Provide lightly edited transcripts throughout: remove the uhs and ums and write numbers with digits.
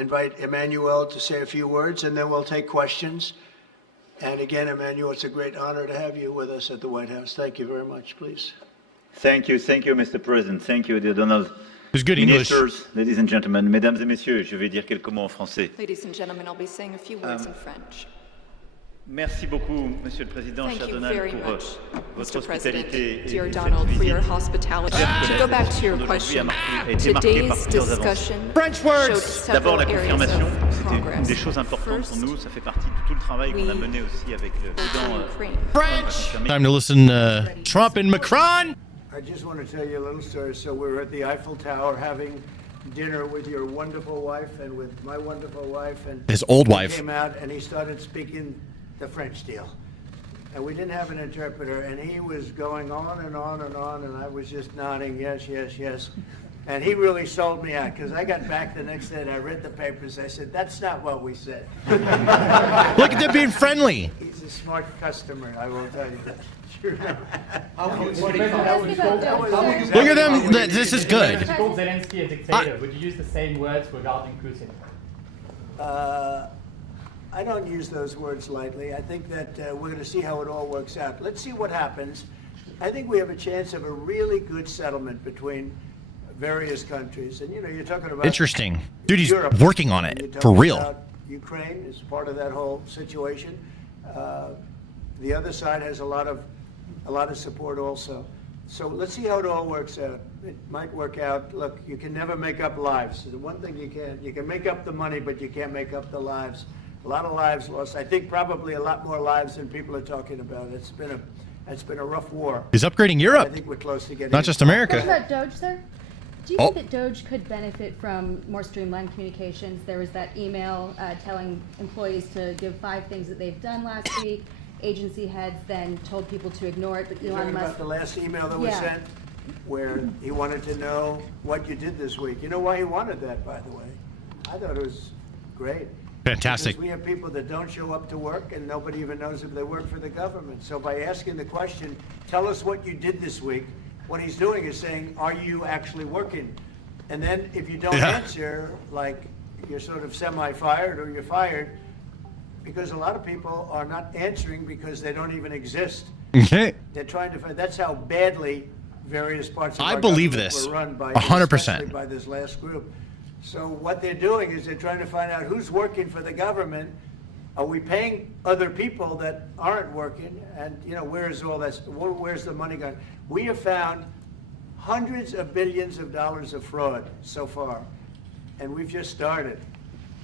Invite Emmanuel to say a few words, and then we'll take questions. And again, Emmanuel, it's a great honor to have you with us at the White House. Thank you very much, please. Thank you, Mr. President. Thank you, dear Donald. It's good English. Ministers, ladies and gentlemen, mesdames et messieurs, je vais dire quelques mots en français. Ladies and gentlemen, I'll be saying a few words in French. Merci beaucoup, Monsieur le Président, Thank cher you Donald, very pour much, votre Mr. President, hospitalité et dear cette Donald, for your visite. hospitality. To go back to your question, today's discussion French words. showed D'abord, several la areas confirmation, of c'était une progress. des choses importantes pour nous. Ça fait partie de tout le travail qu'on a mené aussi avec le président French. Time to listen to Trump and Macron. I just want to tell you a little story. So we were at the Eiffel Tower having dinner with your wonderful wife and with my wonderful wife. And His old he wife. came out and he started speaking the French deal. And we didn't have an interpreter, and he was going on and on and on, and I was just nodding, yes, yes, yes. And he really sold me out, because I got back the next day and I read the papers. I said, that's not what we said. Look at them being friendly. He's a smart customer, I will tell you that. Look at them. This is good. If you called Zelensky a dictator, would you use the same words regarding Putin? I don't use those words lightly. I think that we're going to see how it all works out. Let's see what happens. I think we have a chance of a really good settlement between various countries. And, you know, you're talking about... Interesting. Dude, he's Europe. working on You're it. talking For real. about Ukraine is part of that whole situation. The other side has a lot of support also. So let's see how it all works out. It might work out. Look, you can never make up lives. The one thing you can make up the money, but you can't make up the lives. A lot of lives lost. I think probably a lot more lives than people are talking about. It's been a rough war. He's upgrading I Europe. think we're close to getting Not just it. America. What about Doge, sir? Do you Oh. think that Doge could benefit from more streamlined communications? There was that email telling employees to give 5 things that they've done last week. Agency heads then told people to ignore it, but You're Elon talking Musk... about the last email that was Yeah. sent, where he wanted to know what you did this week. You know why he wanted that, by the way? I thought it was great. Fantastic. Because we have people that don't show up to work, and nobody even knows if they work for the government. So by asking the question, tell us what you did this week, what he's doing is saying, are you actually working? And then if you don't answer, like you're sort of semi-fired or you're fired, because a lot of people are not answering because they don't even exist. Okay. They're trying to find, that's how badly various parts of I our believe government this. were run by, 100%. especially by this last group. So what they're doing is they're trying to find out who's working for the government. Are we paying other people that aren't working? And, you know, where's all that, where's the money going? We have found hundreds of billions of dollars of fraud so far, and we've just started.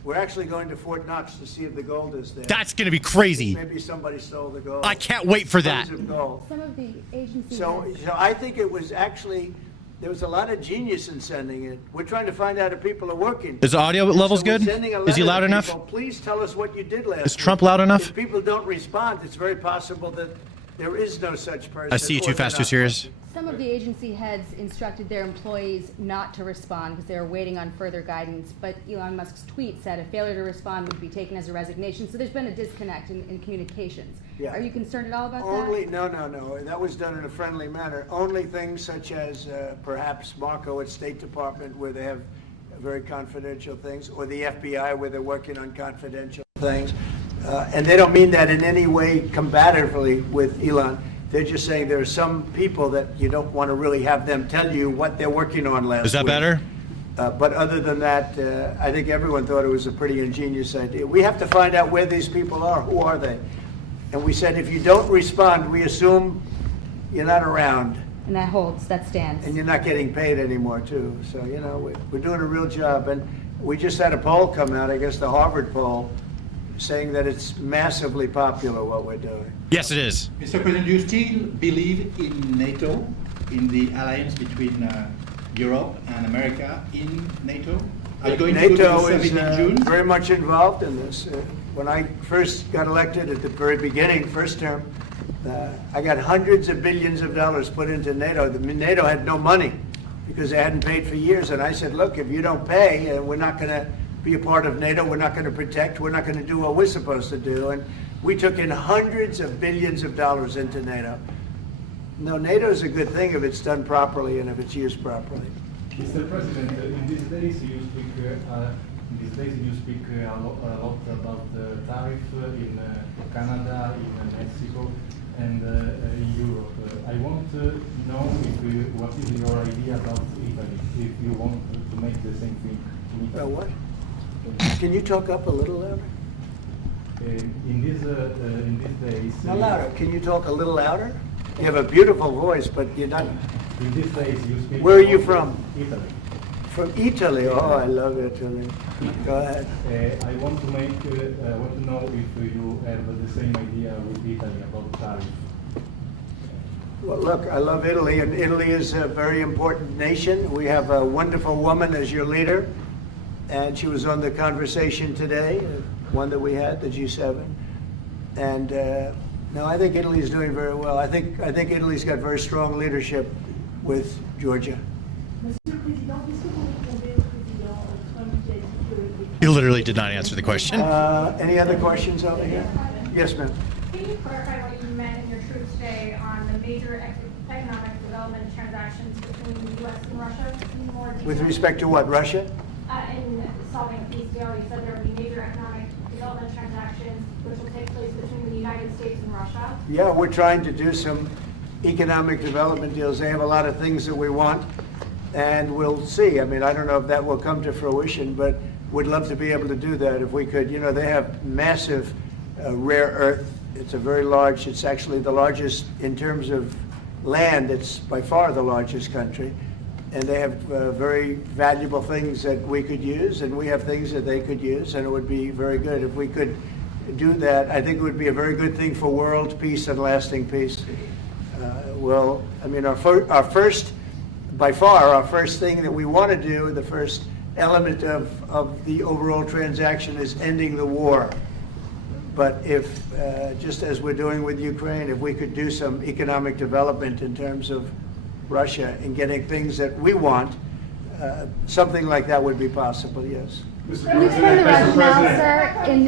We're actually going to Fort Knox to see if the gold is there. That's going to be crazy. Maybe somebody stole the gold. I can't wait for that. Tons of gold. Some of the agency So heads... I think it was actually, there was a lot of genius in sending it. We're trying to find out if people are working. Is the audio levels So we're good? sending a Is he letter loud to enough? people, please tell us what you did last Is week. Trump loud enough? If people don't respond, it's very possible that there is no such person. I see you or too they're fast, too not serious. working. Some of the agency heads instructed their employees not to respond because they were waiting on further guidance. But Elon Musk's tweet said a failure to respond would be taken as a resignation. So there's been a disconnect in communications. Yeah. Are you concerned at all about Only, that? no. That was done in a friendly manner. Only things such as perhaps Marco at State Department where they have very confidential things, or the FBI where they're working on confidential things. And they don't mean that in any way combatively with Elon. They're just saying there are some people that you don't want to really have them tell you what they're working on last week. Is that better? But other than that, I think everyone thought it was a pretty ingenious idea. We have to find out where these people are. Who are they? And we said, if you don't respond, we assume you're not around And that holds, that stands. and you're not getting paid anymore, too. So, you know, we're doing a real job. And we just had a poll come out, I guess the Harvard poll, saying that it's massively popular what we're doing. Yes, it is. Mr. President, do you still believe in NATO, in the alliance between Europe and America in NATO? Are you going to go to NATO the is summit in June? very much involved in this. When I first got elected at the very beginning, first term, I got hundreds of billions of dollars put into NATO. NATO had no money because they hadn't paid for years. And I said, look, if you don't pay, we're not going to be a part of NATO. We're not going to protect. We're not going to do what we're supposed to do. And we took in hundreds of billions of dollars into NATO. No, NATO is a good thing if it's done properly and if it's used properly. Mr. President, in these days you speak these days you speak a lot about the tariff in Canada, in Mexico, and in Europe. I want to know what is your idea about Italy, if you want to make the same thing in Italy. What? Can you talk up a little louder? In these days... No, louder. Can you talk a little louder? You have a beautiful voice, but you're not... In these days you speak... Where are you from? Italy. From Italy? Oh, I love Italy. Go ahead. I want to know if you have the same idea with Italy about tariff. Well, look, I love Italy, and Italy is a very important nation. We have a wonderful woman as your leader, and she was on the conversation today, one that we had, the G7. And no, I think Italy is doing very well. I think Italy's got very strong leadership with Georgia. He literally did not answer the question. Any other questions over here? Yes, ma'am. Can you clarify what you meant in your truth today on the major economic development transactions between the U.S. and Russia? In more detail? With respect to what, Russia? In solving a peace deal, you said there will be major economic development transactions which will take place between the United States and Russia. Yeah, we're trying to do some economic development deals. They have a lot of things that we want, and we'll see. I mean, I don't know if that will come to fruition, but we'd love to be able to do that if we could. You know, they have massive rare earth. It's a very large, it's actually the largest in terms of land. It's by far the largest country. And they have very valuable things that we could use, and we have things that they could use, and it would be very good if we could do that. I think it would be a very good thing for world peace and lasting peace. Well, I mean, our first, by far, our first thing that we want to do, the first element of the overall transaction is ending the war. But if, just as we're doing with Ukraine, if we could do some economic development in terms of Russia and getting things that we want, something like that would be possible, yes. Can you explain the rationale, sir, in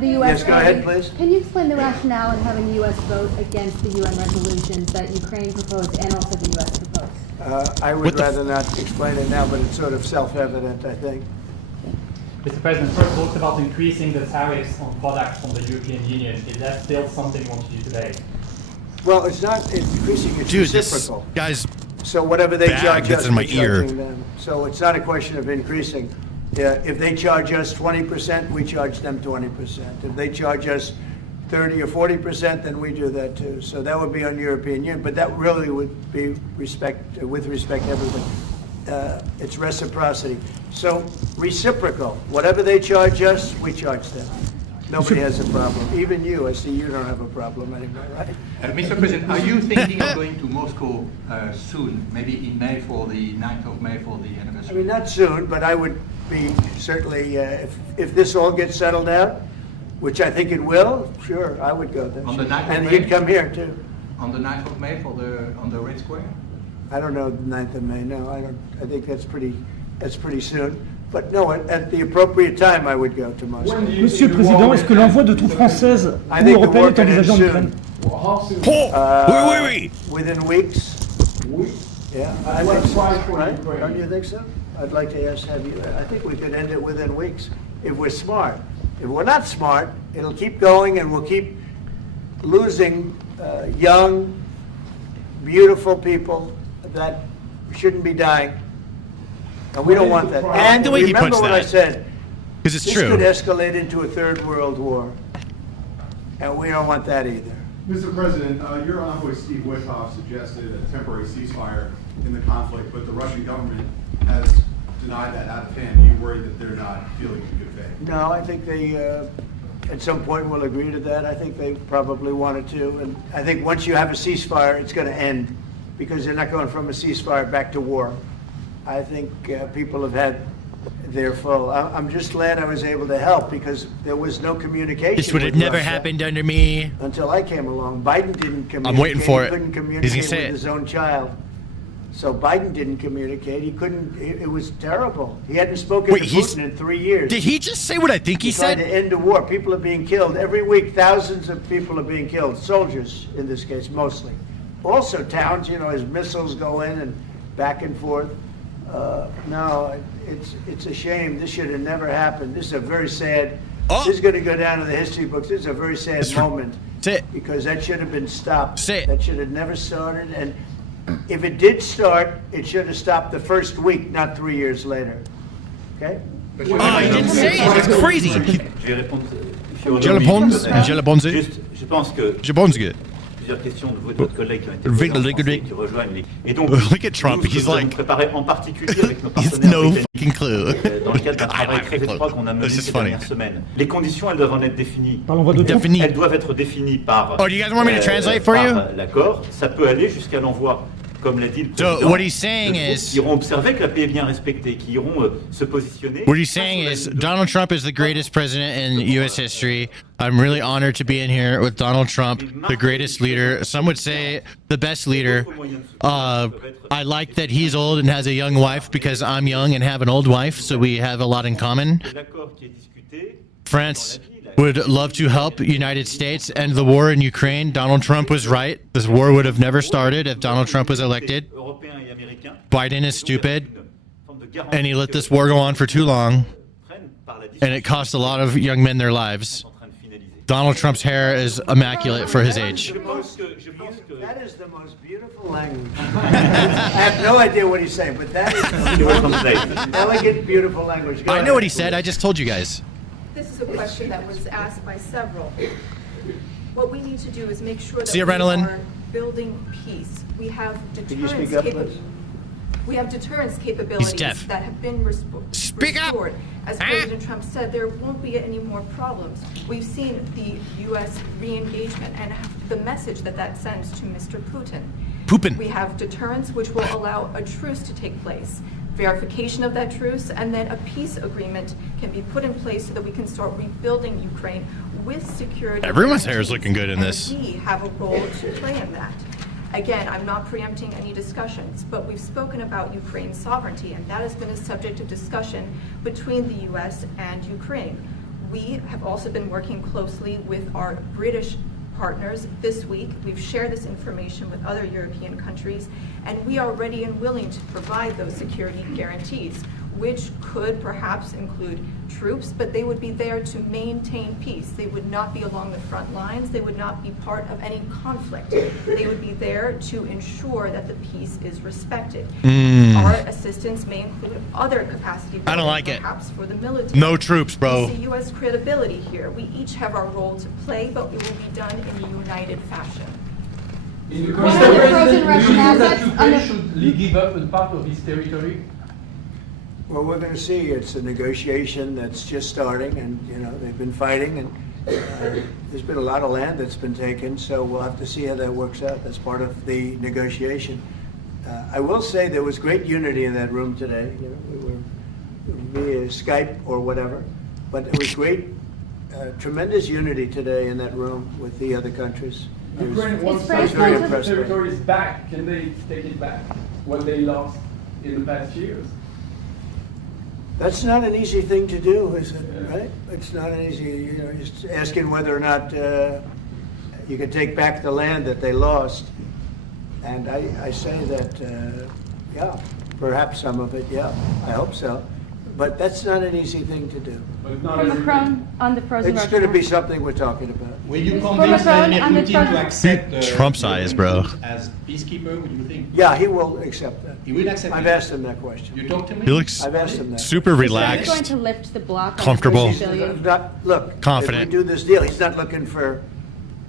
the U.S. Yes, go ahead, please. Can you explain the rationale in having the U.S. vote against the UN resolutions that Ukraine proposed and also the U.S. proposed? I would rather not explain it now, but it's sort of self-evident, I think. Mr. President, first talked about increasing the tariffs on products from the European Union. Is that still something you want to do today? Well, it's not increasing, it's Dude, this reciprocal. guy's So whatever they bag charge that's us, in my we're ear. charging them. So it's not a question of increasing. If they charge us 20%, we charge them 20%. If they charge us 30 or 40%, then we do that too. So that would be on European Union, but that really would be with respect to everything. It's reciprocity. So reciprocal. Whatever they charge us, we charge them. Nobody has a problem. Even you, I see you don't have a problem anymore, right? Mr. President, are you thinking of going to Moscow soon, maybe in May for the 9th of May for the I anniversary? mean, not soon, but I would be certainly, if this all gets settled out, which I think it will, sure, I would go there. On the 9th of And May? you'd come here too. On the 9th of May on the Red Square? I don't know the 9th of May, no, I don't, I think that's pretty soon. But no, at the appropriate time, I would go to Moscow. Monsieur le Président, est-ce que l'envoi de troupes françaises I ou think the war européennes est can end envisagé en Ukraine? soon. Oui. Within weeks. Yeah, I think so, right? Don't you think so? I'd like to have you, I think we could end it within weeks, if we're smart. If we're not smart, it'll keep going and we'll keep losing young, beautiful people that shouldn't be dying. And we don't want that. And The way he remember puts what I that. said. 'Cause it's This true. could escalate into a third world war. And we don't want that either. Mr. President, your envoy Steve Witkoff suggested a temporary ceasefire in the conflict, but the Russian government has denied that out of hand. Do you worry that they're not feeling in good faith? No, I think they, at some point, will agree to that. I think they probably wanted to. And I think once you have a ceasefire, it's going to end, because they're not going from a ceasefire back to war. I think people have had their full. I'm just glad I was able to help, because there was no communication. This would have with never Russia happened under me. until I came along. Biden didn't communicate. I'm waiting for He it. couldn't He's communicate gonna with say it. his own child. So Biden didn't communicate. He couldn't. It was terrible. He hadn't spoken Wait, to he's- Putin in 3 years. Did he just say what I think he Trying to said? end a war. People are being killed. Every week, thousands of people are being killed. Soldiers, in this case, mostly. Also towns, as missiles go in and back and forth. No, it's a shame. This should have never happened. This is a very sad, Oh. this is going to go down in the history books. This is a very sad That's right. moment. Say it. Because that should have been stopped. Say it. That should have never started. And if it did start, it should have stopped the first week, not 3 years later. Okay? Oh, I didn't say it. It's crazy. Je vais répondre. Jalapons. Juste, je pense que Jabonzge. plusieurs questions de votre collègue qui ont été Vic- posées en Vic- français Vic- qui rejoignent les... Et donc, Look at Trump. nous, ce que He's nous avons like- préparé en particulier avec nos He's partenaires no britanniques, fucking clue. dans le cadre d'un I travail don't très have a étroit clue. qu'on a mené This is ces funny. dernières semaines. Les conditions, elles doivent en être définies. Par l'envoi de troupes. Défini. Elles doivent être définies par Oh, do you guys want me to translate for par you? l'accord. Ça peut aller jusqu'à l'envoi, comme l'a dit le So, président, what he's saying de troupes is- qui iront observer que la paix est bien respectée, qui iront se positionner. What he's saying is Donald Trump is the greatest president in U.S. history. I'm really honored to be in here with Donald Trump, the greatest leader. Some would say the best leader. I like that he's old and has a young wife because I'm young and have an old wife, so we have a lot in common. L'accord qui est discuté, France would love to help United States end the war in Ukraine. Donald Trump was right. This war would have never started if Donald Trump was elected. européens et américains, Biden is stupid, forme de garantie and he let this war go on for too long, prennent par la and it cost a lot of young men their lives. en train de finaliser. Donald Trump's hair is immaculate for his age. Je pense que That is the most beautiful language. I have no idea what he's saying, but that is He will the most translate. elegant, beautiful language. Go I know what he ahead. said. I just told you guys. This is a question that was asked by several. What we need to do is make sure that See you, we Renelin. are building peace. We have Can you deterrence speak up, please? We have deterrence capabilities deaf. that have been Speak up. restored. As President Trump said, there won't be any more problems. We've seen the U.S. re-engagement and the message that that sends to Mr. Putin. Poopin'. We have deterrence, which will allow a truce to take place, verification of that truce, and then a peace agreement can be put in place so that we can start rebuilding Ukraine with security. Everyone's hair is guarantees, looking good in and this. we have a role to play in that. Again, I'm not preempting any discussions, but we've spoken about Ukraine's sovereignty, and that has been a subject of discussion between the U.S. and Ukraine. We have also been working closely with our British partners this week. We've shared this information with other European countries, and we are ready and willing to provide those security guarantees, which could perhaps include troops, but they would be there to maintain peace. They would not be along the front lines. They would not be part of any conflict. They would be there to ensure that the peace is respected. Our assistance may include other capacity I don't building, like it. perhaps for the military. No troops, bro. We see U.S. credibility here. We each have our role to play, but it will be done in a united fashion. Mr. What are the frozen President, Russian do you think that assets Ukraine under- should give up a part of its territory? Well, we're going to see. It's a negotiation that's just starting, and, they've been fighting, and there's been a lot of land that's been taken, so we'll have to see how that works out. That's part of the negotiation. I will say there was great unity in that room today. We were via Skype or whatever, but it was great, tremendous unity today in that room with the other countries. Ukraine wants France some going of to- the territories back. Can they take it back? What they lost in the past years? That's not an easy thing to do, is it? Right? It's not an easy, just asking whether or not you can take back the land that they lost. And I say that, yeah, perhaps some of it, yeah, I hope so. But that's not an easy thing to do. But not For everything. Macron on the frozen It's Russian going to be assets. something we're talking about. Will you For convince Macron, Vladimir I'm the Putin to president. accept Trump's eyes, bro. as peacekeeper? What do you think? Yeah, he will accept that. He will accept I've it. asked him that question. You talk to me. He looks I've asked him that. super Is he relaxed. going to lift the block on Comfortable. the He's 30 billion? look, Confident. if we do this deal, he's not looking for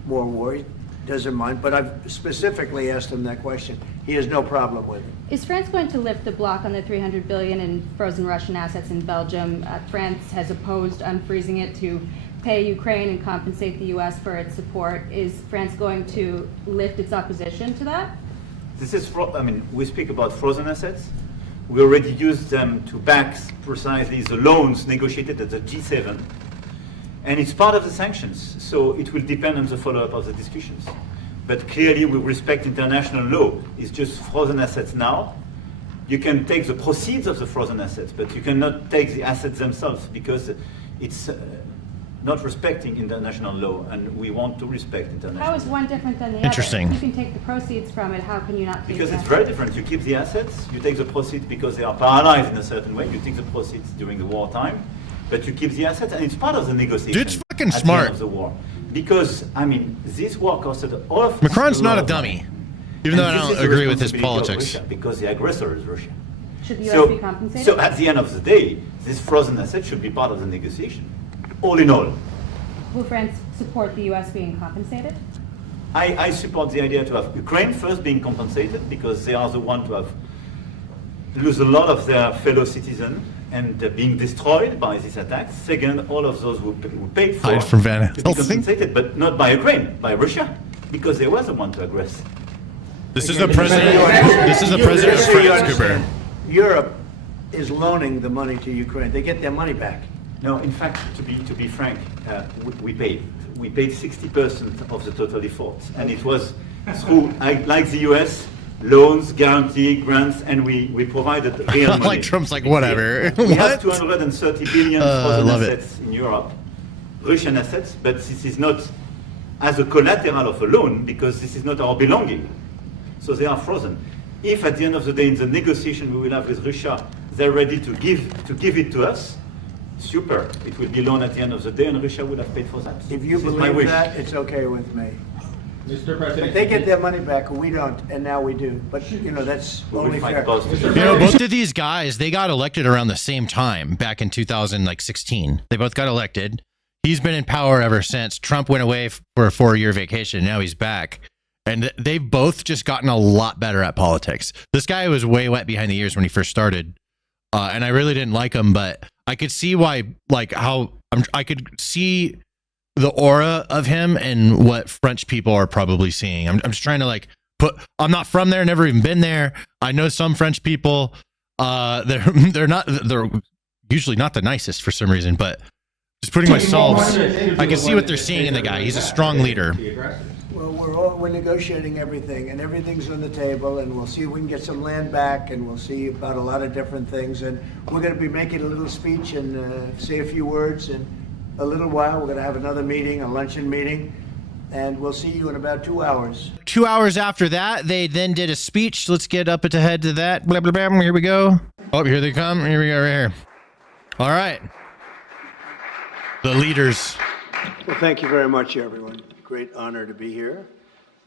more war. He doesn't mind, but I've specifically asked him that question. He has no problem with it. Is France going to lift the block on the 300 billion in frozen Russian assets in Belgium? France has opposed unfreezing it to pay Ukraine and compensate the U.S. for its support. Is France going to lift its opposition to that? This is, we speak about frozen assets. We already used them to back precisely the loans negotiated at the G7. And it's part of the sanctions, so it will depend on the follow-up of the discussions. But clearly, we respect international law. It's just frozen assets now. You can take the proceeds of the frozen assets, but you cannot take the assets themselves because it's not respecting international law, and we want to respect international How is one different than the other? Interesting. If you can take the proceeds from it, how can you not take Because the it's assets? very different. You keep the assets, you take the proceeds because they are paralyzed in a certain way. You take the proceeds during the wartime, but you keep the assets, and it's part of the negotiation. Dude's fucking at the smart. end of the war. Because, I mean, this war costed all of Macron's not a lot of money. dummy, even though I And this don't is the agree with his responsibility of politics. Russia, because the aggressor is Russia. Should the U.S. be compensated? So at the end of the day, this frozen asset should be part of the negotiation. All in all, Will France support the U.S. being compensated? I support the idea to have Ukraine first being compensated because they are the one to have lose a lot of their fellow citizens and being destroyed by these attacks. Second, all of those who paid for Hide from Van to be Helsing. compensated, but not by Ukraine, by Russia, because they were the one to aggress. This is the president. This is the president of France, Cooper. Europe is loaning the money to Ukraine. They get their money back. No, in fact, to be frank, we paid. We paid 60% of the total effort, and it was through, like the US, loans, guarantee, grants, and we provided real money. Like Trump's like, whatever. We have What? 230 billion I frozen love it. assets in Europe, Russian assets, but this is not as a collateral of a loan because this is not our belonging. So they are frozen. If at the end of the day in the negotiation we will have with Russia, they're ready to give it to us, super. It will be loan at the end of the day and Russia would have paid for that. If you This is my believe wish. that, it's okay with me. Mr. But President, they get their money back, and we don't, and now we do. But, you know, that's We will only fight fair. both. You know, both of these guys, they got elected around the same time back in 2016. They both got elected. He's been in power ever since. Trump went away for a 4-year vacation. Now he's back. And they've both just gotten a lot better at politics. This guy was way wet behind the ears when he first started. And I really didn't like him, but I could see why, like how I could see the aura of him and what French people are probably seeing. I'm just trying to like I'm not from there, never even been there. I know some French people. They're usually not the nicest for some reason, but just putting myself, I can see what they're seeing in the guy. He's a strong leader. Well, we're negotiating everything, and everything's on the table, and we'll see if we can get some land back, and we'll see about a lot of different things. And we're going to be making a little speech and say a few words. In a little while, we're going to have another meeting, a luncheon meeting, and we'll see you in about 2 hours. 2 hours after that, they then did a speech. Let's get up ahead to that. Blah, blah, blah. Here we go. Oh, here they come. Here we go, right here. All right. The leaders. Well, thank you very much, everyone. Great honor to be here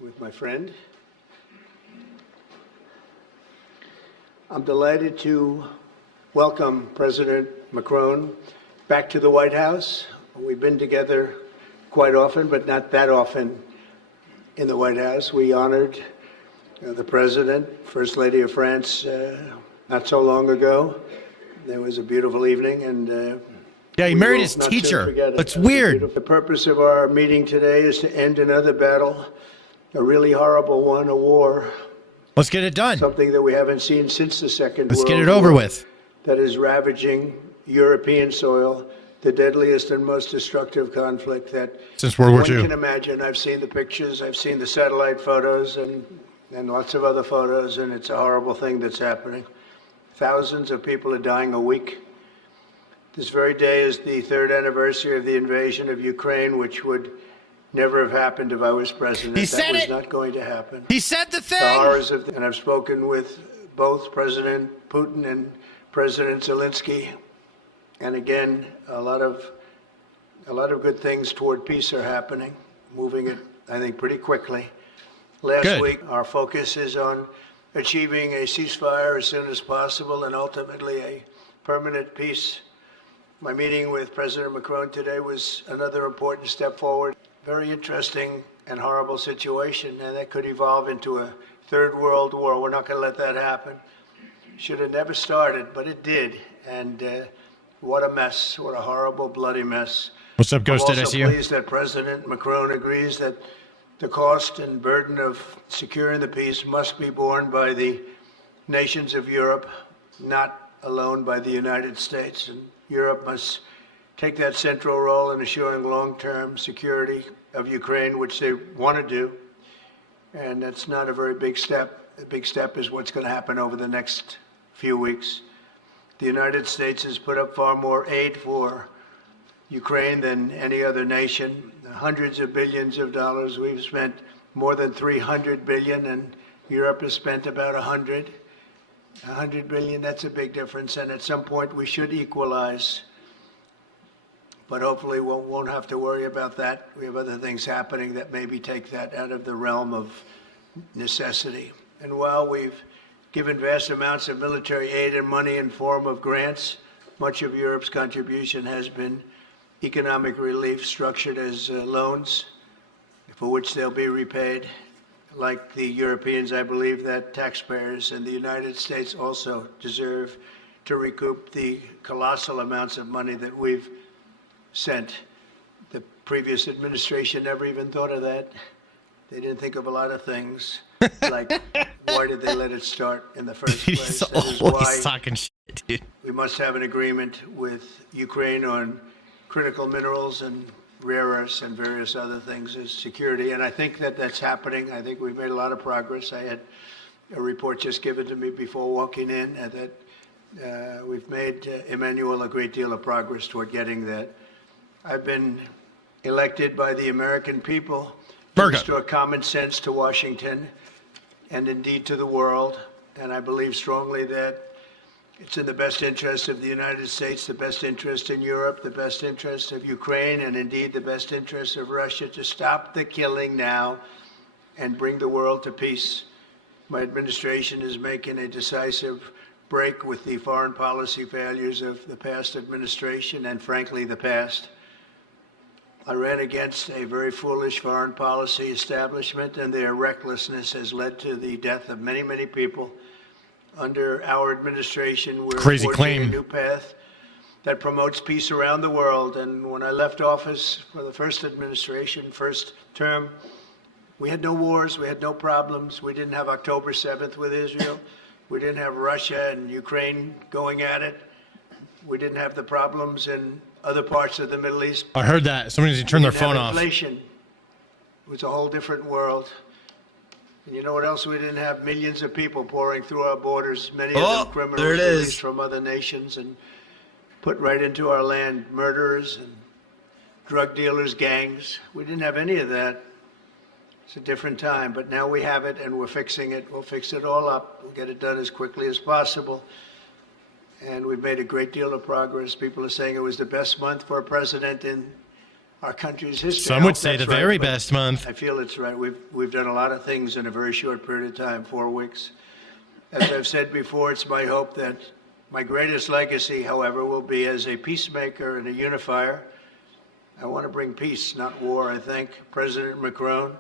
with my friend. I'm delighted to welcome President Macron back to the White House. We've been together quite often, but not that often in the White House. We honored the President, First Lady of France, not so long ago. There was a beautiful evening, and yeah, he we married will his not soon teacher. forget it. That's It was weird. beautiful. The purpose of our meeting today is to end another battle, a really horrible one, a war, Let's get it done. something that we haven't seen since the Second Let's World get it War, over with. that is ravaging European soil, the deadliest and most destructive conflict that Since World War one II. can imagine. I've seen the pictures, I've seen the satellite photos, and lots of other photos, and it's a horrible thing that's happening. Thousands of people are dying a week. This very day is the 3rd anniversary of the invasion of Ukraine, which would never have happened if I was president. He said that was it. not going to happen. He said the The thing. horrors of, and I've spoken with both President Putin and President Zelensky, and again, a lot of good things toward peace are happening, moving it, I think, pretty quickly. Last Good. week, our focus is on achieving a ceasefire as soon as possible and ultimately a permanent peace. My meeting with President Macron today was another important step forward. Very interesting and horrible situation, and that could evolve into a 3rd World War. We're not going to let that happen. Should have never started, but it did. And what a mess. What a horrible, bloody mess. What's up, Ghost? I'm Did I also see you? pleased that President Macron agrees that the cost and burden of securing the peace must be borne by the nations of Europe, not alone by the United States. And Europe must take that central role in assuring long-term security of Ukraine, which they want to do. And that's not a very big step. The big step is what's going to happen over the next few weeks. The United States has put up far more aid for Ukraine than any other nation. Hundreds of billions of dollars. We've spent more than 300 billion, and Europe has spent about 100 billion. That's a big difference, and at some point we should equalize. But hopefully we won't have to worry about that. We have other things happening that maybe take that out of the realm of necessity. And while we've given vast amounts of military aid and money in form of grants, much of Europe's contribution has been economic relief structured as loans for which they'll be repaid. Like the Europeans, I believe that taxpayers in the United States also deserve to recoup the colossal amounts of money that we've sent. The previous administration never even thought of that. They didn't think of a lot of things, like why did they let it start in the first place? He's That is always why talking shit, dude. we must have an agreement with Ukraine on critical minerals and rare earths and various other things as security. And I think that that's happening. I think we've made a lot of progress. I had a report just given to me before walking in that we've made, Emmanuel, a great deal of progress toward getting that. I've been elected by the American people to restore common sense to Washington and indeed to the world. And I believe strongly that it's in the best interest of the United States, the best interest in Europe, the best interest of Ukraine, and indeed the best interest of Russia to stop the killing now and bring the world to peace. My administration is making a decisive break with the foreign policy failures of the past administration and, frankly, the past. I ran against a very foolish foreign policy establishment, and their recklessness has led to the death of many, many people. Under our administration, we're Crazy forging claim. a new path that promotes peace around the world. And when I left office for the first administration, first term, we had no wars, we had no problems. We didn't have October 7th with Israel. We didn't have Russia and Ukraine going at it. We didn't have the problems in other parts of the Middle East. I heard that. Somebody needs to turn their We didn't phone have off. inflation. It was a whole different world. And you know what else we didn't have? Millions of people pouring through our borders, many of them criminals there it is. released from other nations and put right into our land, murderers and drug dealers, gangs. We didn't have any of that. It's a different time, but now we have it and we're fixing it. We'll fix it all up. We'll get it done as quickly as possible. And we've made a great deal of progress. People are saying it was the best month for a president in our country's history. Some I would hope say that's the right, very but best month. I feel it's right. We've done a lot of things in a very short period of time, 4 weeks. As I've said before, it's my hope that my greatest legacy, however, will be as a peacemaker and a unifier. I want to bring peace, not war. I thank President Macron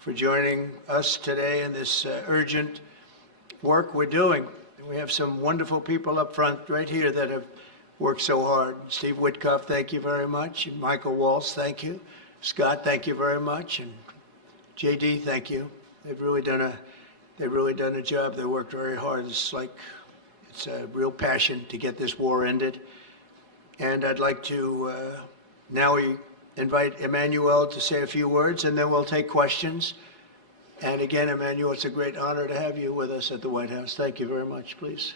for joining us today in this urgent work we're doing. We have some wonderful people up front right here that have worked so hard. Steve Witkoff, thank you very much. And Michael Waltz, thank you. Scott, thank you very much. And JD, thank you. They've really done a job. They worked very hard. It's a real passion to get this war ended. And I'd like to now invite Emmanuel to say a few words, and then we'll take questions. And again, Emmanuel, it's a great honor to have you with us at the White House. Thank you very much, please.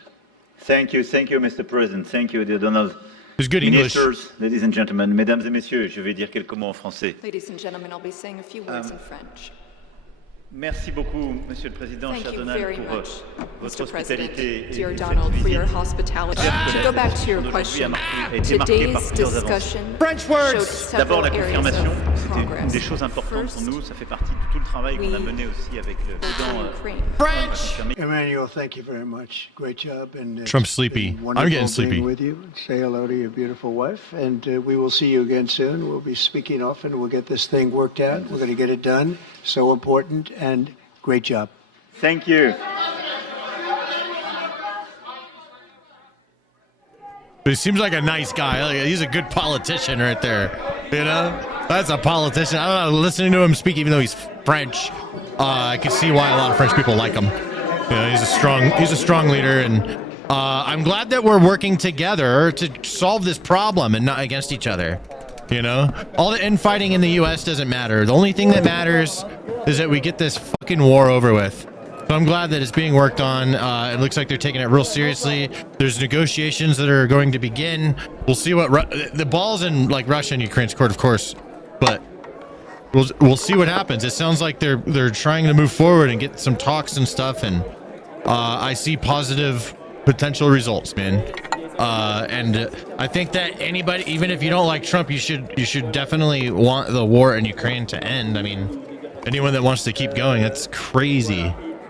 Thank you, Mr. President. Thank you, dear Donald. It's good English. Ministers, ladies and gentlemen, mesdames et messieurs, je vais dire quelques mots en français. Ladies and gentlemen, I'll be saying a few words in French. Merci beaucoup, Monsieur le Président, Thank cher you Donald, very pour much, votre Mr. President, hospitalité et dear cette Donald, for your visite. hospitality. To go back to your question, today's discussion showed D'abord, several la areas confirmation, of c'était une progress. des choses importantes pour nous. Ça fait partie de tout le travail qu'on a mené aussi avec le président. French! Emmanuel, thank you very much. Great job. And Trump's sleepy. been I'm getting wonderful sleepy. being with you. Say hello to your beautiful wife, and we will see you again soon. We'll be speaking often. We'll get this thing worked out. We're going to get it done. So important, and great job. Thank you. He seems like a nice guy. Like, he's a good politician right there. You know? That's a politician. I don't know, listening to him speak, even though he's French, I can see why a lot of French people like him. You know, he's a strong leader, and I'm glad that we're working together to solve this problem and not against each other. You know? All the infighting in the US doesn't matter. The only thing that matters is that we get this fucking war over with. So I'm glad that it's being worked on. It looks like they're taking it real seriously. There's negotiations that are going to begin. We'll see what the ball's in like Russia and Ukraine's court, of course, but we'll see what happens. It sounds like they're trying to move forward and get some talks and stuff, and I see positive potential results, man. And I think that anybody, even if you don't like Trump, you should definitely want the war in Ukraine to end. I mean, anyone that wants to keep going, that's crazy.